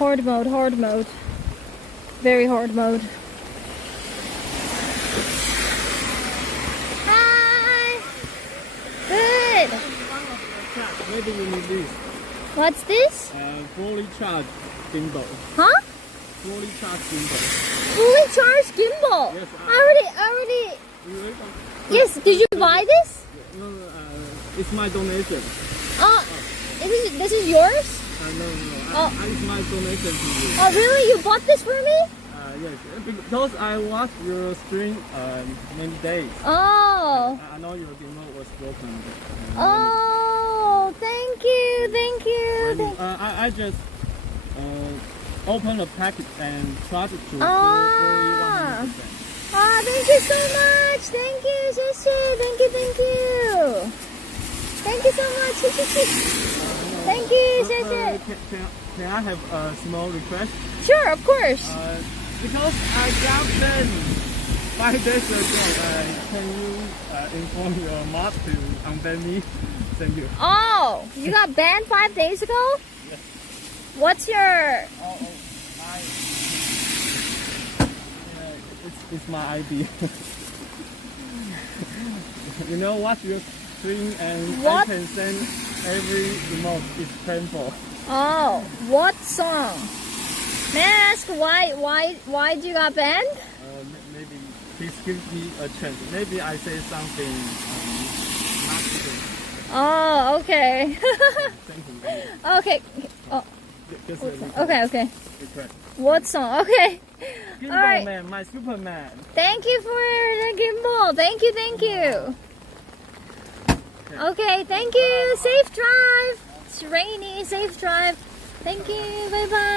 Hard mode, hard mode. Very hard mode. Hi! Good! Maybe you need this. What's this? Fully charged gimbal. Huh? Fully charged gimbal. Fully charged gimbal. Yes, I already. You ready? Yes. Did you buy this? No, it's my donation. This is yours? No. Oh. It's my donation to you. Oh, really? You bought this for me? Yes, because I watched your stream many days. Oh. I know your remote was broken. Oh, thank you. I just opened the packet and tried to fully 100%. Thank you so much. Thank you, 谢谢. Thank you. Thank you so much. Thank you, 谢谢. Can I have a small request? Sure, of course. Because I got banned 5 days ago, can you inform your mom to unban me? Thank you. Oh, you got banned 5 days ago? Yes. What's your... It's my ID. You know what your stream and What? I can send every remote is painful. Oh, what song? May I ask why you got banned? Maybe please give me a chance. Maybe I say something not good. Oh, okay. Thank you. Okay. Oh, Just okay. request. What song? Okay. Gimbal All right. man, my Superman. Thank you for the gimbal. Thank you. Okay, thank you. Safe drive. It's rainy. Safe drive. Thank you. Bye bye.